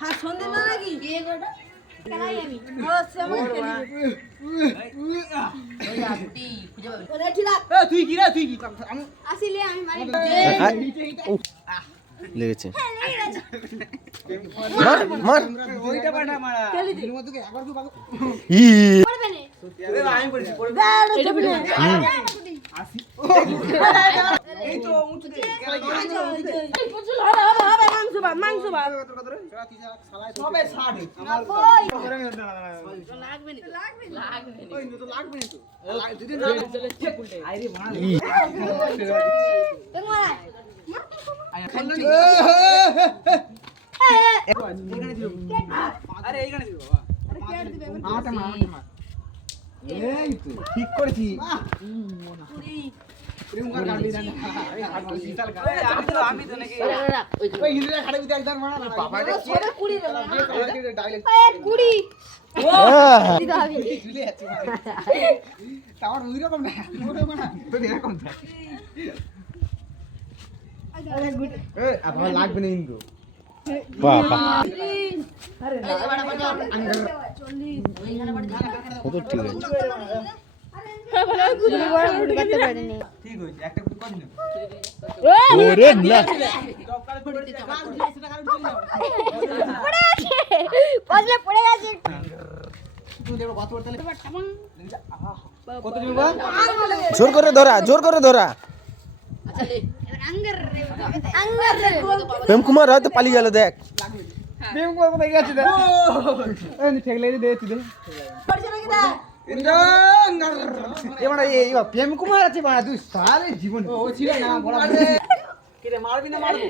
হ্যাঁ সন্ধে না নাকি বিয়ে করটা কেনাই আমি ও সেমন ওই আপনি খুঁজে পাবেন ওরে ঠিক আছে তুই কি রে তুই কি আমি আসিলে আমি মারি লেগেছে মার মার ওইটা পাটা মারা খেলি দে মত কি একবার কি পাগল ই পড়বে না এ আমি পড়ছি পড়বে এটা পড়বে আসি এই তো উঁচু দে প্রচুর হবে মাংস ভাত সবে 60 আমার লাগবে না ওই তো লাগবে না তো যদি না চেক উল্টে আইরে বানা তোমার আরে এইখানে দিও বাবা মাটা মা এই তো ঠিক করেছি প্রেমকার গাড়ি না এই হাত বিশাল গাড়ি আমি তো নাকি ওই হিন্দুরা খাড়ে বিতে একদম মারা বাবা রে কি কুড়ি রে ডাইলেক্ট কুড়ি ও দিদা আমি ঝুলে যাচ্ছে তার ওই রকম না ওটা না তো এরকম না এই আবার লাগবে না ইন্দ্র বাবা আরে না ও তো ঠিক আছে ঠিক হয়েছে একটা করে দিন ওরে না পড়ে গেছে কত দিন বাবা জোর করে ধরা প্রেম কুমার হয়তো পালিয়ে গেল দেখ প্রেম করব না গেছে দে এই ঠেকলে দে তুই দে ইন্দ্র এবারে এই প্রেম কুমার আছে বাড়া তুই সালে জীবন ও ছিল না বড় কি রে মারবি না মারবো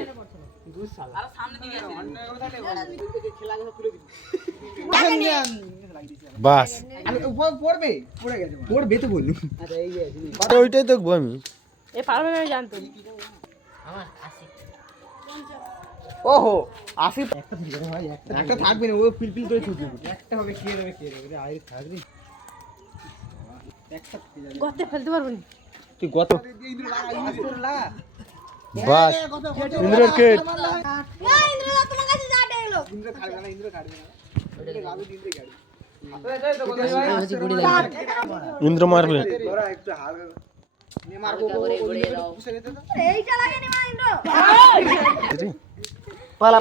দুই সাল আর সামনে দিকে আছে অন্য কথা নেই খেলা কথা খুলে দিবি বাস পড়বে পড়ে গেছে পড়বে তো বললু আচ্ছা এই যে ওইটাই দেখবো আমি এ পারবে না জানতো ওহো আসি একটা ঠিক আছে ভাই একটা থাকবে না ও পিলপিল করে ছুটবে একটা হবে কে দেবে আই থাকবি একটা থেকে যাবে গতে ফেলতে পারবো না তুই গত ইন্দ্র লাগা বাস ইন্দ্রের কে ইন্দ্র তোমার কাছে যা ডেলো ইন্দ্র কাটবে না ইন্দ্র গাবে ইন্দ্র গাড়ি ইন্দ্র মারবে তোরা একটু হালকা নে মারবো পুষে যেতে তো এইটা লাগে নি মা ইন্দ্র পালা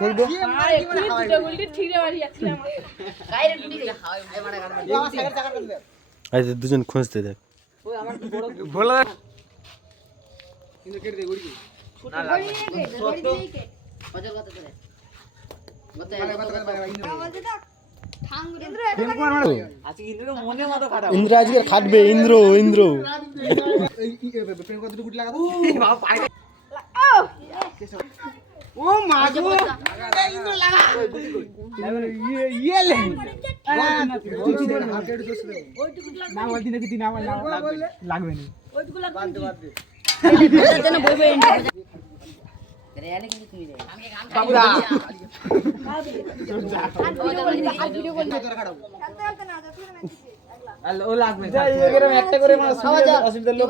ঠেক দে আরে কুড়ি দুটো গুলি ঠিকরে মারি যাচ্ছিলাম গাইরে টুটি গেছে হাওয়ায় মারা গান বাবা সাইকেল চাকা করে দে আজ দুজন খুঁজতে দেখ ওই আমার তো বড় বলা ইন্দ্র কেটে দে গড়ি না লাগে সত্য বাজার কথা তোরে গতে বলতে তো ঠাং ইন্দ্র প্রেম কুমার মারো আজকে ইন্দ্র মনে মতো ফাটাও ইন্দ্র আজকে খাটবে ইন্দ্র এই প্রেম কত গুটি লাগা বাবা পাই ও মাগো ইন্দ্র লাগা ইয়ে লে তুই দে হাত কেটে দোস দে ওইটুকু লাগবে না বলতি নাকি তুই না লাগবে না ওইটুকু লাগবে বাদ দে যেন বই বই এন্ড রে আলে কিন্তু তুমি রে আমি গান বাবুরা ভিডিও কল তোরা কাটাবো খেলতে খেলতে না যতক্ষণ ম্যাচ ও লাগবে একটা করে মানে অসুবিধা লোক